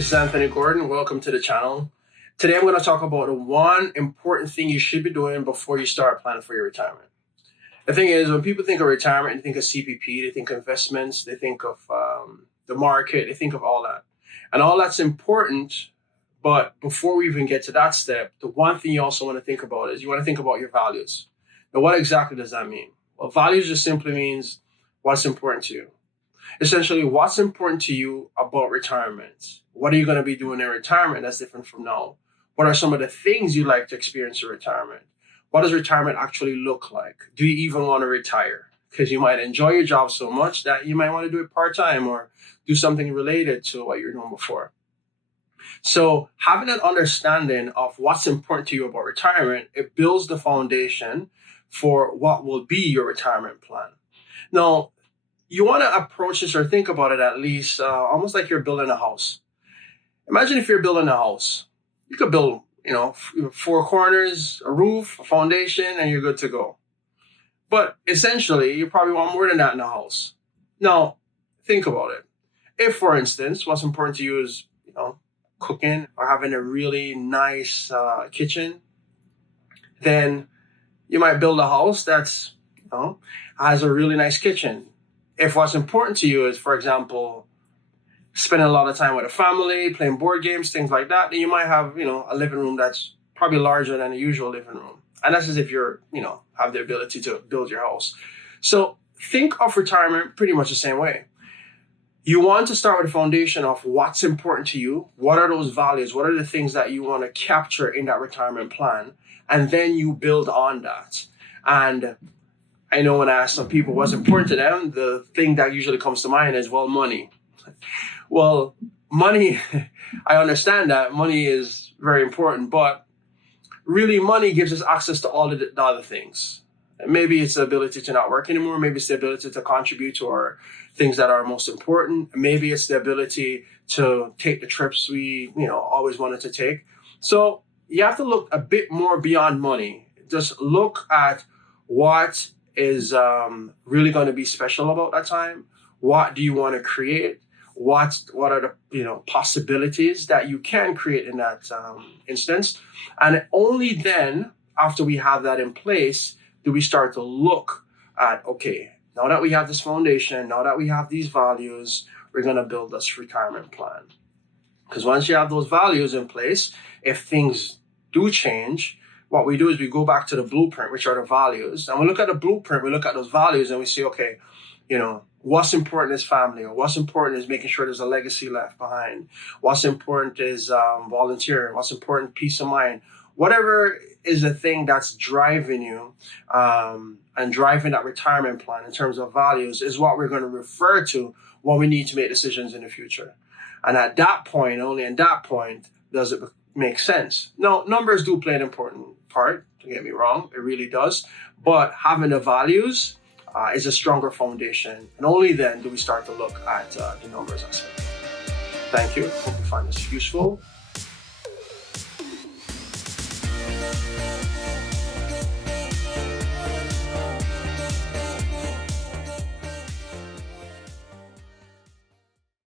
This is Anthony Gordon. Welcome to the channel. Today I'm going to talk about the one important thing you should be doing before you start planning for your retirement. The thing is, when people think of retirement, they think of CPP, they think of investments, they think of the market, they think of all that. And all that's important, but before we even get to that step, the one thing you also want to think about is you want to think about your values. Now, what exactly does that mean? Well, values just simply means what's important to you. Essentially, what's important to you about retirement? What are you going to be doing in retirement that's different from now? What are some of the things you like to experience in retirement? What does retirement actually look like? Do you even want to retire? Because you might enjoy your job so much that you might want to do it part-time or do something related to what you're doing before. So having an understanding of what's important to you about retirement, it builds the foundation for what will be your retirement plan. Now, you want to approach this or think about it at least almost like you're building a house. Imagine if you're building a house. You could build, four corners, a roof, a foundation, and you're good to go. But essentially, you probably want more than that in a house. Now, think about it. If, for instance, what's important to you is, cooking or having a really nice kitchen, then you might build a house that's, has a really nice kitchen. If what's important to you is, for example, spending a lot of time with a family, playing board games, things like that, then you might have, a living room that's probably larger than a usual living room. And that's as if you're, have the ability to build your house. So think of retirement pretty much the same way. You want to start with a foundation of what's important to you. What are those values? What are the things that you want to capture in that retirement plan? And then you build on that. And I know when I ask some people what's important to them, the thing that usually comes to mind is, money. Well, money, I understand that money is very important, but really money gives us access to all of the other things. Maybe it's the ability to not work anymore. Maybe it's the ability to contribute to our things that are most important. Maybe it's the ability to take the trips we, always wanted to take. So you have to look a bit more beyond money. Just look at what is really going to be special about that time. What do you want to create? What are the possibilities that you can create in that instance? And only then, after we have that in place, do we start to look at, okay, now that we have this foundation, now that we have these values, we're going to build this retirement plan. Because once you have those values in place, if things do change, what we do is we go back to the blueprint, which are the values. And we look at the blueprint, we look at those values and we say, okay, what's important is family, or what's important is making sure there's a legacy left behind. What's important is volunteering. What's important, peace of mind. Whatever is the thing that's driving you and driving that retirement plan in terms of values is what we're going to refer to when we need to make decisions in the future. And at that point, only at that point, does it make sense. Now, numbers do play an important part, don't get me wrong, it really does. But having the values is a stronger foundation. And only then do we start to look at the numbers aspect. Thank you. Hope you find this useful.